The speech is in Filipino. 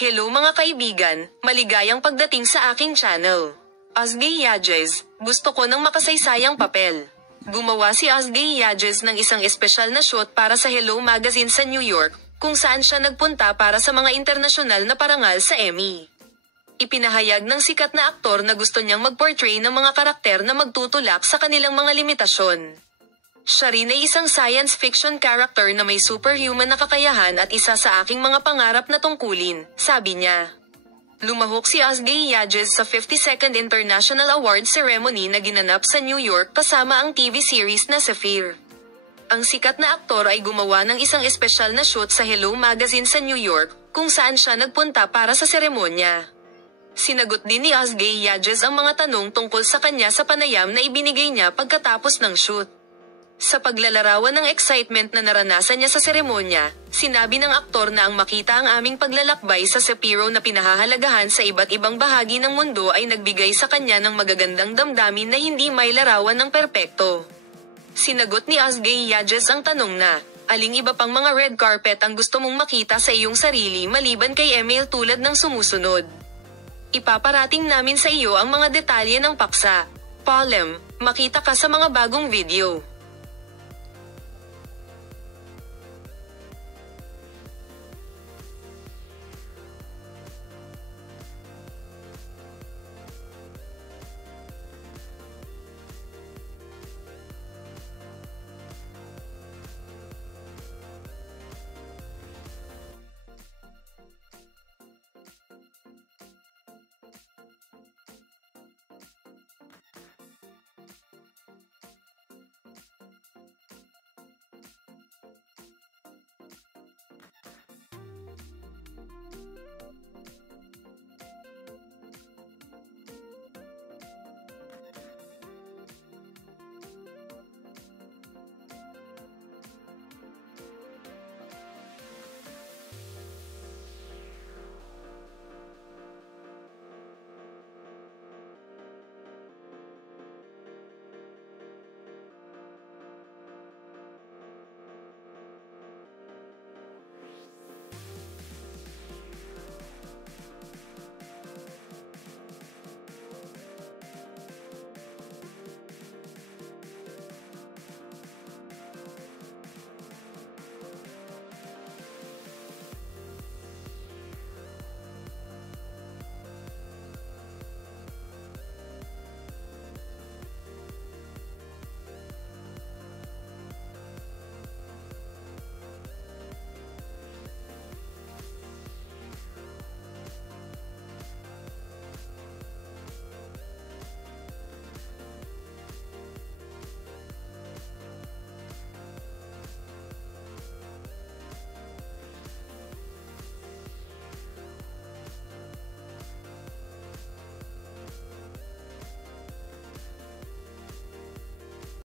Hello mga kaibigan, maligayang pagdating sa aking channel. Asgay Yadges, gusto ko ng makasaysayang papel. Gumawa si Asgay Yadges ng isang espesyal na shoot para sa Hello Magazine sa New York, kung saan siya nagpunta para sa mga internasyonal na parangal sa Emmy. Ipinahayag ng sikat na aktor na gusto niyang mag-portray ng mga karakter na magtutulak sa kanilang mga limitasyon. Siya rin ay isang science fiction character na may superhuman na kakayahan at isa sa aking mga pangarap na tungkulin, sabi niya. Lumahok si Asgay Yadges sa 52nd International Awards Ceremony na ginanap sa New York kasama ang TV series na Sapphire. Ang sikat na aktor ay gumawa ng isang espesyal na shoot sa Hello Magazine sa New York, kung saan siya nagpunta para sa seremonya. Sinagot din ni Asgay Yadges ang mga tanong tungkol sa kanya sa panayam na ibinigay niya pagkatapos ng shoot. Sa paglalarawan ng excitement na naranasan niya sa seremonya, sinabi ng aktor na ang makita ang aming paglalakbay sa Sapphire na pinahahalagahan sa iba't ibang bahagi ng mundo ay nagbigay sa kanya ng magagandang damdamin na hindi may larawan ng perpekto. Sinagot ni Asgay Yadges ang tanong na, aling iba pang mga red carpet ang gusto mong makita sa iyong sarili maliban kay Emil tulad ng sumusunod? Ipaparating namin sa iyo ang mga detalye ng paksa. Makita ka sa mga bagong video.